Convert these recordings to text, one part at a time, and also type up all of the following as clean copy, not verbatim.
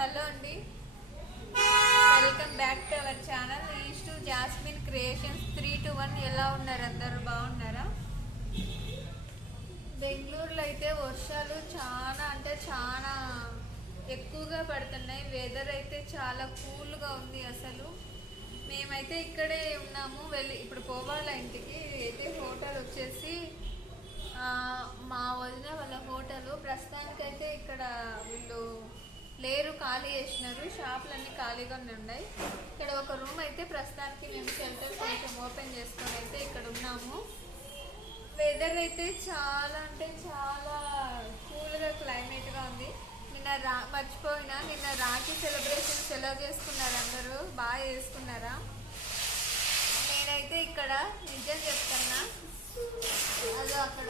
Hello అండి, welcome back to our channel east to jasmine creations 3 to 1. ఎలా ఉన్నారు? అందరూ బాగున్నారా? బెంగళూరులో అయితే వర్షాలు చాలా అంటే చాలా ఎక్కువగా పడుతున్నాయి. వెదర్ అయితే చాలా కూల్గా ఉంది. అసలు మేమైతే ఇక్కడే ఉన్నాము. ఇప్పుడు పోవాలా ఇంటికి. అయితే హోటల్ వచ్చేసి మా వదిన వాళ్ళ హోటల్. ప్రస్తుతానికైతే ఇక్కడ వీళ్ళు లేరు, ఖాళీ చేసినారు. షాపులన్నీ ఖాళీగానే ఉన్నాయి. ఇక్కడ ఒక రూమ్ అయితే ప్రస్తుతానికి మేము షెల్టర్ కొంచెం ఓపెన్ చేసుకొని అయితే ఇక్కడ ఉన్నాము. వెదర్ అయితే చాలా అంటే చాలా కూల్గా క్లైమేట్గా ఉంది. నిన్న రాఖీ సెలబ్రేషన్స్ ఎలా చేసుకున్నారు? అందరూ బాగా చేసుకున్నారా? నేనైతే ఇక్కడ నిజం చెప్తున్నా, అదో అక్కడ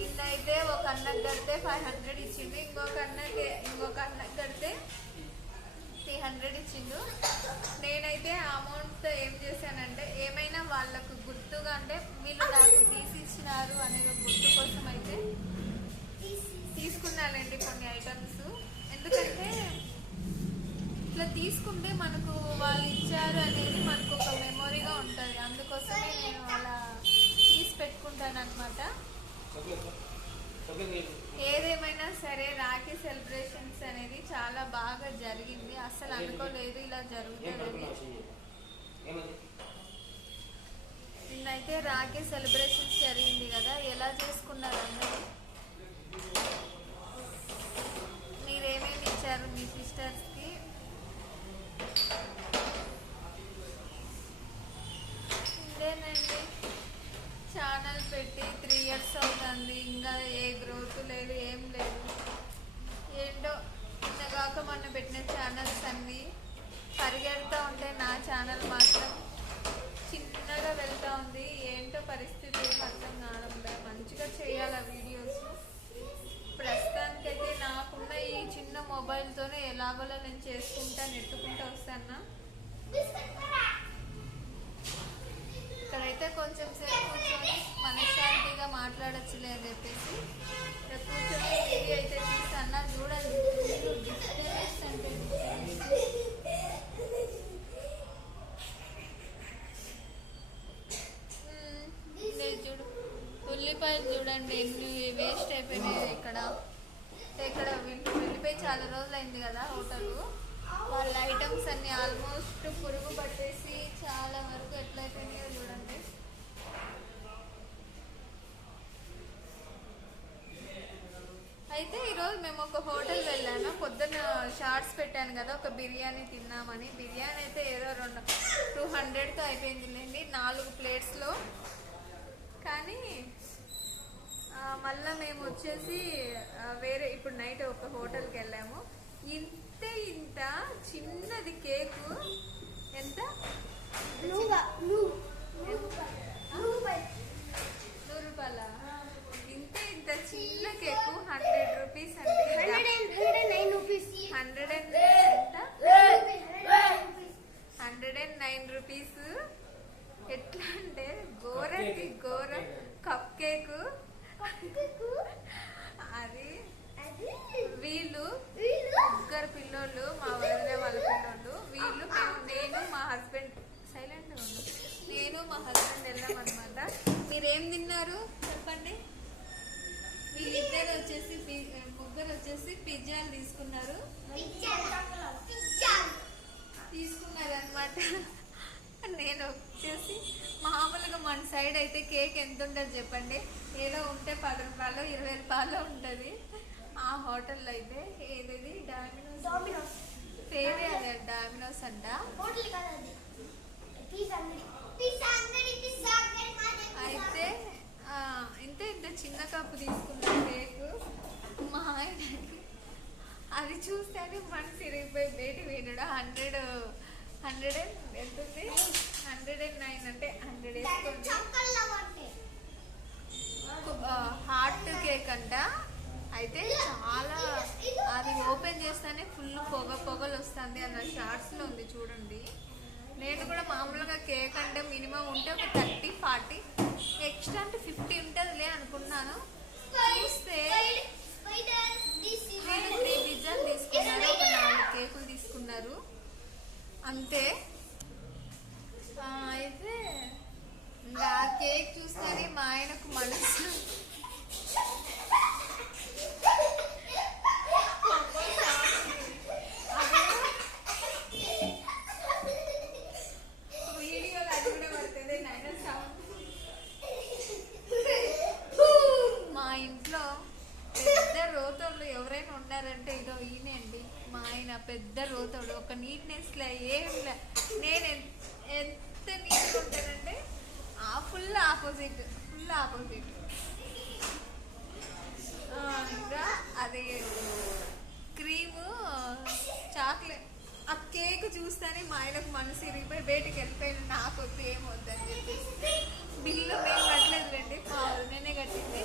నిన్నైతే ఒక అన్నకు కడితే 500 ఇచ్చిండు, ఇంకొక అన్నకు కడితే 300 ఇచ్చిండు. నేనైతే ఆ అమౌంట్తో ఏం చేశానంటే, ఏమైనా వాళ్ళకు గుర్తుగా అంటే వీళ్ళు నాకు తీసి ఇచ్చినారు అనే గుర్తు కోసం అయితే తీసుకున్నానండి కొన్ని ఐటమ్స్. ఎందుకంటే ఇట్లా తీసుకుంటే మనకు వాళ్ళు ఇచ్చారు అనేది మనకు ఒక మెమొరీగా ఉంటుంది. అందుకోసమే నేను అలా తీసి పెట్టుకుంటాను అనమాట. ఏదేమైనా సరే రాఖీ సెలబ్రేషన్స్ అనేది చాలా బాగా జరిగింది. అసలు అనుకోలేదు ఇలా జరుగుతుందని. నిన్నైతే రాఖీ సెలబ్రేషన్స్ జరిగింది కదా, ఎలా చేసుకున్నారు అందరూ? మీరేమేమి ఇచ్చారు మీ సిస్టర్స్కి? ఇదేనండి, ఛానల్ పెట్టి 3 years అవుతుంది. ఇంకా ఏ గ్రోత్ లేదు, ఏం లేదు. ఏంటో ఇంతగాక మొన్న పెట్టిన ఛానల్స్ అన్నీ పరిగెడుతూ ఉంటే నా ఛానల్ మాత్రం చిన్నగా వెళ్తూ ఉంది. ఏంటో పరిస్థితి ఏం అర్థం కావడం లేదు. మంచిగా చేయాలి వీడియోస్. ప్రస్తుతానికైతే నాకున్న ఈ చిన్న మొబైల్తోనే ఎలాగోలా నేను చేసుకుంటా నెట్టుకుంటూ వస్తాను. ఇక్కడైతే కొంచెం సేపు కూర్చొని మనశ్శాంతిగా మాట్లాడచ్చులే అని చెప్పేసి కూర్చొని వీడియో అయితే తీస్తాను. చూడండి, డిస్టర్బెన్స్ అంటే చూడు, ఉల్లిపాయలు చూడండి ఎన్ని వేస్ట్ అయిపోయినాయి. ఇక్కడ వెళ్ళిపోయి చాలా రోజులు అయింది కదా హోటల్. వాళ్ళ ఐటమ్స్ అన్ని ఆల్మోస్ట్ పురుగు పట్టేసి చాలా వరకు ఎట్లయిపోయినాయో చూడండి. అయితే ఈరోజు మేము ఒక హోటల్ వెళ్ళాను. పొద్దున్న షార్ట్స్ పెట్టాను కదా, ఒక బిర్యానీ తిన్నామని. బిర్యానీ అయితే ఏదో 200తో అయిపోయిందిలేండి 4 ప్లేట్స్లో. కానీ మళ్ళీ మేము వచ్చేసి వేరే ఇప్పుడు నైట్ ఒక హోటల్కి వెళ్ళాము. ఇంత చిన్నది కేకు ఎంత? 100 రూపాయల. ఇంత చిన్న కేకు 100 రూపీస్ అండి. 109 రూపీస్. ఎట్లా అంటే ఘోరకి ఘోరం. కప్ కేకు అది. వీళ్ళు 2 పిల్లోళ్ళు, మా వదిలే వాళ్ళ పిల్లోళ్ళు. వీళ్ళు నేను మా హస్బెండ్ సైలెంట్గా ఉన్నాం. నేను మా హస్బెండ్ వెళ్ళాం అనమాట. మీరేం తిన్నారు చెప్పండి? వీళ్ళిద్దరు వచ్చేసి ముగ్గురు వచ్చేసి పిజ్జాలు తీసుకున్నారనమాట. నేను వచ్చేసి మామూలుగా మన సైడ్ అయితే కేక్ ఎంత ఉంటుంది చెప్పండి? ఏదో ఉంటే 10 రూపాయలు 20 రూపాయలు ఉంటుంది. ఆ హోటల్లో అయితే ఏది డామినోస్ పేరే అదే డామినోస్ అంట. అయితే ఇంత చిన్న కప్పు తీసుకున్నాను కేకు మా ఆయనకి. అది చూస్తేనే మనసు ఇరిగిపోయి బయటికి వేయడు. 100 ఎంత ఉంది? 109 అంటే 100 వేసుకోండి. హాట్ కేక్ అంట. అయితే చాలా అది ఓపెన్ చేస్తేనే ఫుల్ పొగలు వస్తుంది అన్న షార్ట్స్లో ఉంది చూడండి. నేను కూడా మామూలుగా కేక్ అంటే మినిమం ఉంటే ఒక 30-40, ఎక్స్ట్రా అంటే 50 ఉంటుందిలే అనుకున్నాను. చూస్తే నేను రోతోళ్ళు ఎవరైనా ఉన్నారంటే ఇదో ఈయనే అండి. మా ఆయన పెద్ద రోతోడు. ఒక నీట్నెస్ లే ఏం లే. నేను ఎంత నీట్గా ఉంటానంటే ఫుల్ ఆపోజిట్. ఇంకా అది క్రీము చాక్లెట్ ఆ కేక్ చూస్తేనే మా ఆయనకు మనసు ఇరిగిపోయి బయటకు వెళ్ళిపోయిన నాకు వద్దు ఏమొద్దని చెప్పేసి బిల్లు మేము కట్టలేదులేండి, నేనే కట్టింది.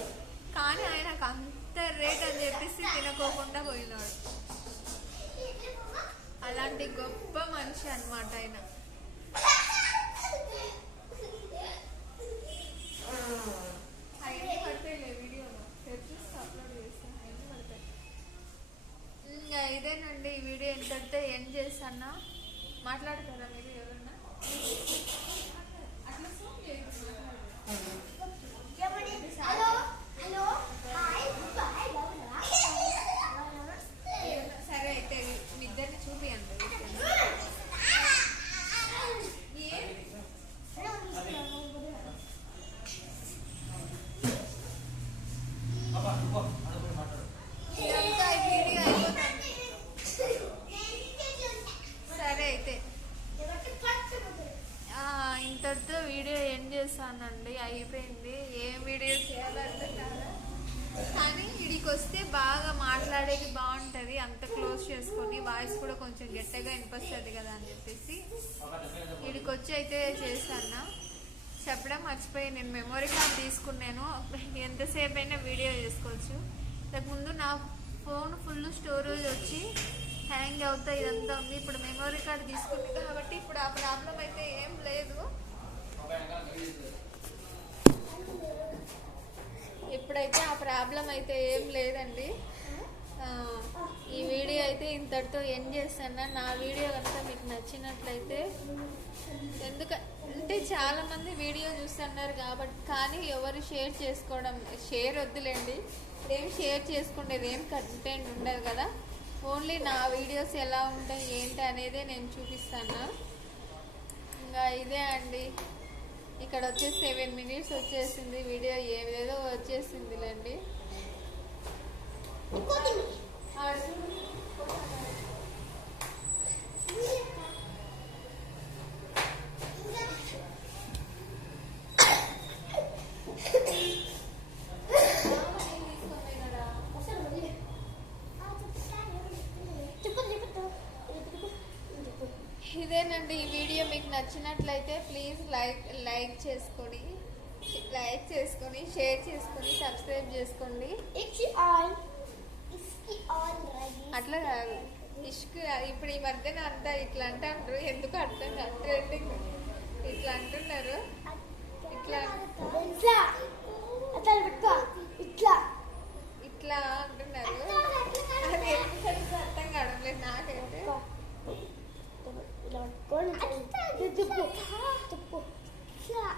కానీ ఆయనకు అంత రేట్ అని చెప్పేసి తినకోకుండా పోయినాడు. అలాంటి గొప్ప మనిషి అన్నమాట ఆయన. అవన్నీ పడతాయిలే వీడియోలో తెప్పిస్తే అప్లోడ్ చేస్తాను. అవన్నీ పడతాయి. ఇంకా ఇదేనండి ఈ వీడియో. ఎంతంటే ఏం చేస్తానా మాట్లాడతారా మీరు ఎవరన్నా? అట్లా సరే అయితే మీ ఇద్దరిని చూపియండి. సరే అయితే ఇంతటితో వీడియో ఎండ్ చేస్తానండి. అయిపోయింది. ఏం వీడియో చేయాలంటే కదా, కానీ వీడికి వస్తే బాగా మాట్లాడేది బాగుంటుంది. అంత క్లోజ్ చేసుకొని వాయిస్ కూడా కొంచెం గట్టిగా వినిపిస్తుంది కదా అని చెప్పేసి వీడికి వచ్చి అయితే చేశాను. చెప్పడం మర్చిపోయి, నేను మెమొరీ కార్డ్ తీసుకున్నాను. ఎంతసేపు అయినా వీడియో చేసుకోవచ్చు. ఇంతకుముందు నా ఫోన్ ఫుల్ స్టోరేజ్ వచ్చి హ్యాంగ్ అవుతా ఇదంతా ఉంది. ఇప్పుడు మెమొరీ కార్డ్ తీసుకుంది కాబట్టి ఇప్పుడు ఆ ప్రాబ్లం అయితే ఏం లేదు. ఇప్పుడైతే ఆ ప్రాబ్లం అయితే ఏం లేదండి. ఈ వీడియో అయితే ఇంతటితో ఎండ్ చేస్తాను. నా వీడియో కనుక మీకు నచ్చినట్లయితే, ఎందుకంటే చాలామంది వీడియో చూస్తున్నారు కాబట్టి, కానీ ఎవరు షేర్ వద్దులేండి. ఏం షేర్ చేసుకునేది ఏం కంటెంట్ ఉండదు కదా. ఓన్లీ నా వీడియోస్ ఎలా ఉంటాయి ఏంటి అనేది నేను చూపిస్తాను. ఇంకా ఇదే అండి. ఇక్కడ వచ్చేసి 7 minutes వచ్చేసింది. వీడియో ఏదేదో వచ్చేసిందిలేండి. ఇదేనండి ఈ వీడియో. మీకు నచ్చినట్లయితే ప్లీజ్ లైక్ చేసుకొని షేర్ చేసుకొని సబ్స్క్రైబ్ చేసుకోండి. అట్లా కాదు ఇష్క్. ఇప్పుడు ఈ మధ్యన అంతా ఇట్లా అంటారు, ఎందుకు అర్థం కాదు. ట్రెండింగ్ ఇట్లా అంటున్నారు. ఇట్లా ఇట్లా అంటున్నారు. అది ఎందుకు అర్థం కావట్లేదు నాకైతే.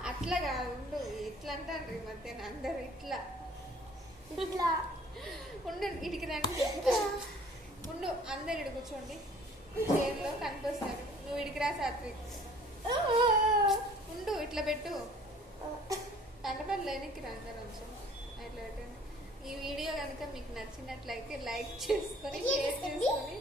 అట్లా కాదు, ఉండు. ఇట్లా అంటారు ఈ మధ్యన అందరు. ఇట్లా ఉండు, ఇడికి రండి. ఉండు, అందరు ఇడి కూర్చోండి. చైర్లో కనిపిస్తారు. నువ్వు ఇడికి రా సాత్విక్. ఉండు, ఇట్లా పెట్టు. కనపడలేనికి రా అందరు కొంచెం అట్లా పెట్టండి. ఈ వీడియో కనుక మీకు నచ్చినట్లయితే లైక్ చేసుకొని షేర్ చేసుకొని